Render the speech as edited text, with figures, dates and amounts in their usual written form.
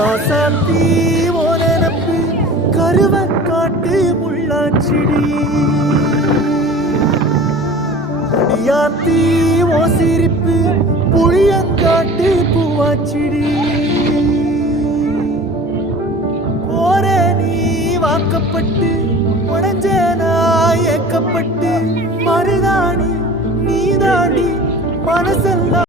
ராசாத்தி ஓ நினப்பு கருவக்காட்டு முள்ளாச்சிடி அடியாத்தி ஓ சிரிப்பு புளியங்காட்டு பூவாச்சிடி